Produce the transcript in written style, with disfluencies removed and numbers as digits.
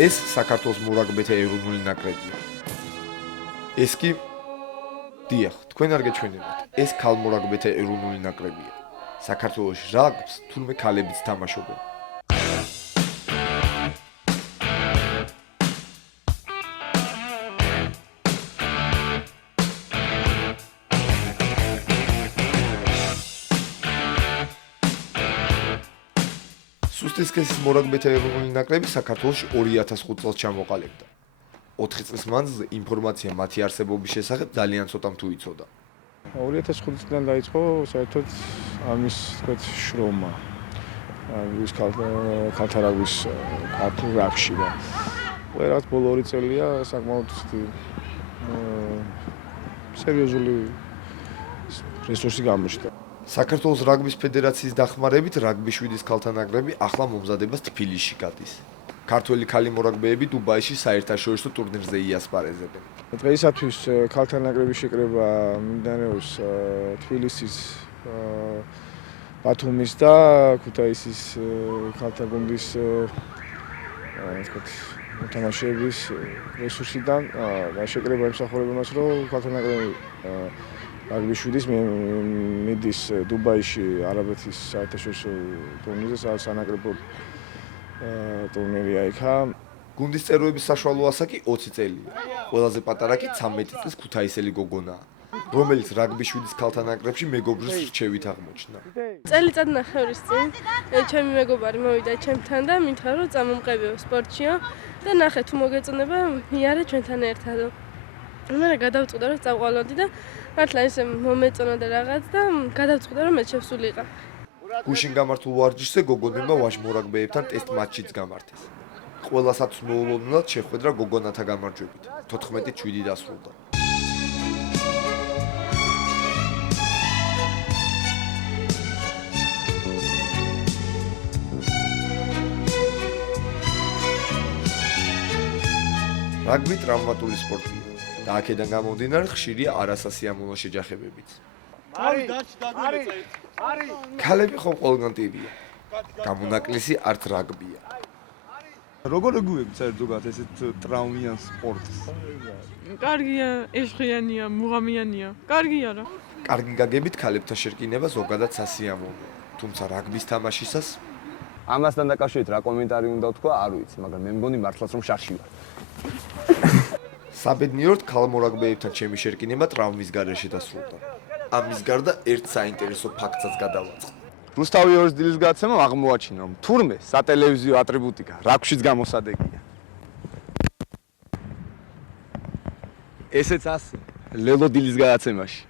ეს საქართველოს მორაგბეთა ეროვნული ნაკრებია. ეს კი დიახ, თქვენ არ გეჩვენებათ, ეს ქალმორაგბეთა ეროვნული ნაკრებია. საქართველოში რაგბს თურმე ქალებიც თამაშობენ. სუსტისკესის მორაგბეთა ეროვნული ნაკრები საქართველოში 2005 წელს ჩამოყალიბდა. 4 წლის მანძილზე ინფორმაცია მათი არსებობის შესახებ ძალიან ცოტამ თუ იცოდა. 2005 წლიდან დაიწყო საერთოდ ამის თქვათ შრომა. ის ქალთა რაგბის ქართულ რაგბში და ყველას ბოლო 2 წელია საკმაოდ სერიოზული რესურსი გამოჩნდა. საქართველოს რაგბის ფედერაციის დახმარებით რაგბი 7-ის ქალთა ნაკრები ახლა მომზადებას თბილისში გადის. ქართველი ქალი მორაგბეები დუბაიში საერთაშორისო ტურნირზე იასპარეზებენ. დღეისათვის ქალთა ნაკრების შეკრება მიმდინარეობს თბილისის, ბათუმის და ქუთაისის ქალთა გუნდის მოთამაშეების რესურსიდან და შეკრება ემსახურება იმას, რომ ქალთა ნაკრები რაგბი 7-ის მიდის დუბაიში არაბეთის საერთაშორისო ტურნირზე, სადაც სანაკრებო ტურნირია იქა. გუნდის წევრების საშუალო ასაკი 20 წელია. ყველაზე პატარა კი 13 წლის ქუთაისელი გოგონაა, რომელიც რაგბი 7-ის ქალთა ნაკრებში მეგობრის რჩევით აღმოჩნდა. წელიწად ნახევრის წინ ჩემი მეგობარი მოვიდა ჩემთან და მითხრა რომ წამომყევიო სპორტშიო და ნახე თუ მოგეწონება მიარე ჩვენთან ერთად. მე გადავწყვიტე რომ წავყვალოდი და მართლა ესე მომეწონა და რაღაც და გადავწყვიტე რომ მე შევსულიყო. გუშინ გამართულ ვარჯიშზე გოგონებმა ვაჟმორაგბეებთან ტესტ მატჩიც გამართეს. ყველასაც მოულოდნელად შეხვედრა გოგონათა გამარჯვებით. 14-7 დასრულდა. რაგბი ტრავმატული სპორტია და აქედან გამომდინარე ხშირია არასასიამოვნო შეჯახებებიც. ქალები ხომ ყველგან ტირია. გამონაკლისი არც რაგბია. როგორ გუგებთ საერთოდ ესეთ ტრავმიან სპორტს? კარგია, ეშხიანია, მუღამიანია. კარგია რა. კარგი გაგებით ქალებთან შერკინება ზოგადად სასიამოვნოა. თუმცა რაგბის თამაშისას ამასთან დაკავშირებით რა კომენტარი უნდა თქვა, არ ვიცი, მაგრამ მე მგონი მართლაც რომ შარში ვარ. საბედნიეროდ ქალმორაგბეებთან ჩემი შერკინება ტრავმის გარეშე დასრულდა. ამის გარდა ერთ საინტერესო ფაქტსაც გადავაწყდა. რუსთავი ორის დილის გადაცემამ აღმოაჩინა, რომ თურმე სატელევიზიო ატრიბუტიკა რაგბშიც გამოსადეგია. ესეც ასე, ლელო დილის გადაცემაში.